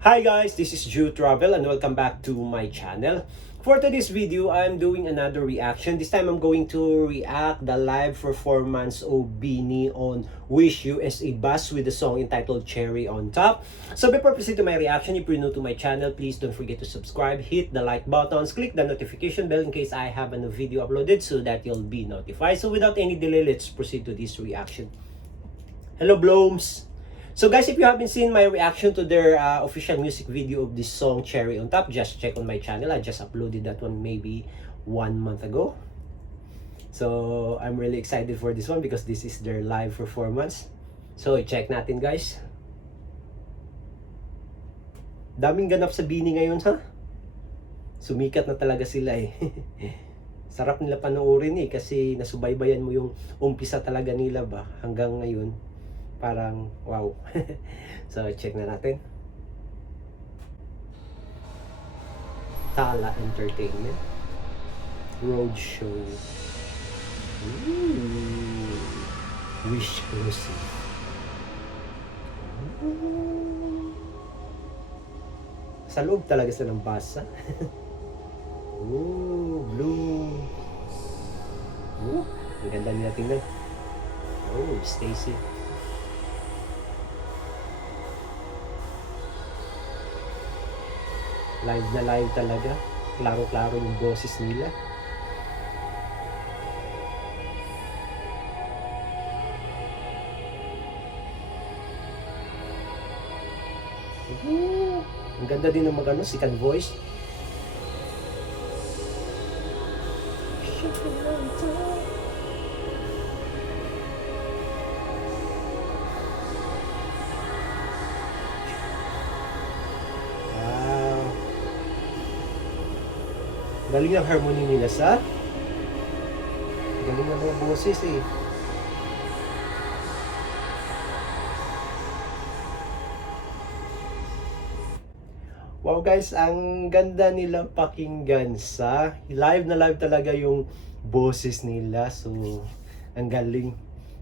Hi guys, this is Jude Travel and welcome back to my channel. For today's video, I'm doing another reaction. This time I'm going to react the live performance of Beanie on Wish USA Bus with the song entitled Cherry on Top. So before proceed to my reaction, if you're new to my channel, please don't forget to subscribe, hit the like buttons, click the notification bell in case I have a new video uploaded so that you'll be notified. So without any delay, let's proceed to this reaction. Hello Blooms! So guys, if you haven't seen my reaction to their official music video of this song Cherry on Top, just check on my channel. I just uploaded that one maybe 1 month ago. So I'm really excited for this one because this is their live performance. So i-check natin guys. Daming ganap sa Beanie ngayon ha. Sumikat na talaga sila eh. Sarap nila panoorin eh kasi nasubaybayan mo yung umpisa talaga nila ba hanggang ngayon. Parang wow. So check na natin. Tala Entertainment Roadshow. Wish Music. Sa loob talaga sila ng basa. Blue. Ang ganda nila tingnan. Stacy. Live na live talaga. Klaro-klaro yung boses nila. Ang ganda din ng magano, second voice. Galing ang harmony nila sa galing ng mga boses eh. Wow guys, ang ganda nila pakinggan sa live na live talaga yung boses nila. So ang galing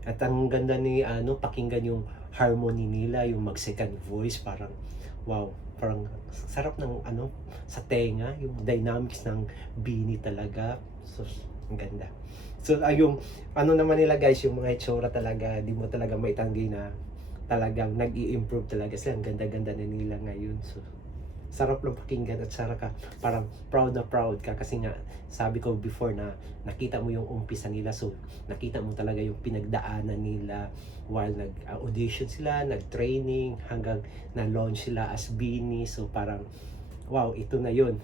at ang ganda ni pakinggan yung harmony nila, yung mag second voice, parang wow, parang sarap ng sa tenga, yung dynamics ng Beanie talaga. So ang ganda. So yung naman nila guys, yung mga itsura talaga, di mo talaga maitanggi na talagang nag-i-improve talaga sila. Ang ganda-ganda na nila ngayon. So sarap lang pakinggan at sarap ka, parang proud na proud ka kasi nga sabi ko before na nakita mo yung umpisa nila, so nakita mo talaga yung pinagdaanan nila while nag-audition sila, nag-training hanggang na-launch sila as Beanie. So parang wow, ito na yung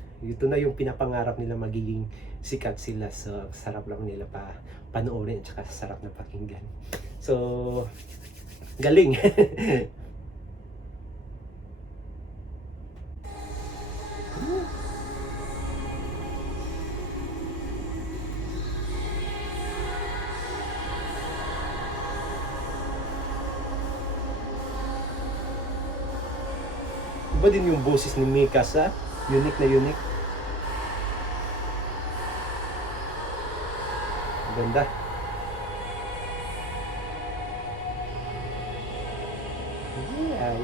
pinapangarap nila, magiging sikat sila. So sarap lang nila panoorin at saka sarap na pakinggan. So galing. Iba din yung boses ni Mika sa unique na unique. Ganda. Yeah.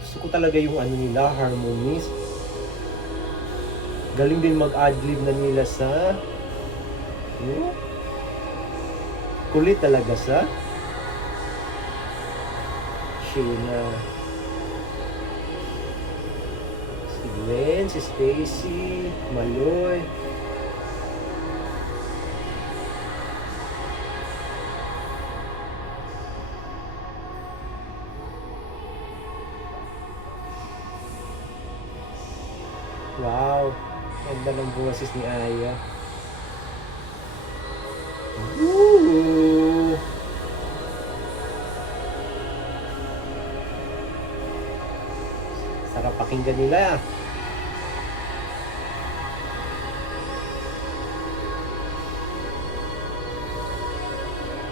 Gusto ko talaga yung nila, harmonies. Galing din mag-adlib na nila sa kulit talaga sa Sheena, si Gwen, si Stacy, Maloy. Wow, ganda ng boses ni Aya. Sarap pakinggan nila.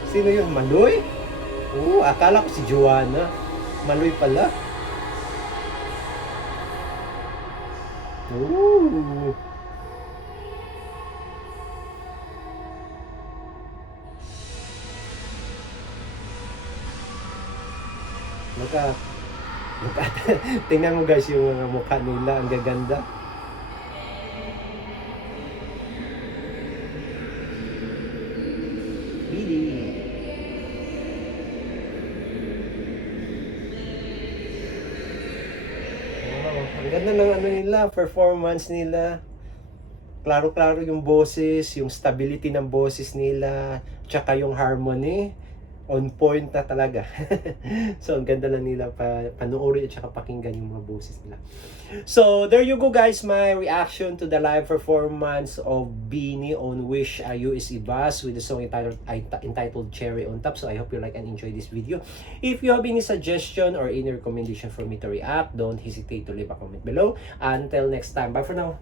Sino yun? Maloy? Akala ko si Joanna. Maloy pala. Maka tingnan mo guys yung mga mukha nila, ang gaganda. Billy. Wow, ang ganda ng ano nila, performance nila. Klaro-klaro yung boses, yung stability ng boses nila, tsaka yung harmony. On point na talaga. So, ang ganda lang nila panoorin at saka pakinggan yung mga boses nila. So, there you go guys, my reaction to the live performance of Beanie on Wish US Ibas with the song entitled Cherry on Top. So, I hope you like and enjoy this video. If you have any suggestion or any recommendation for me to react, don't hesitate to leave a comment below. Until next time, bye for now.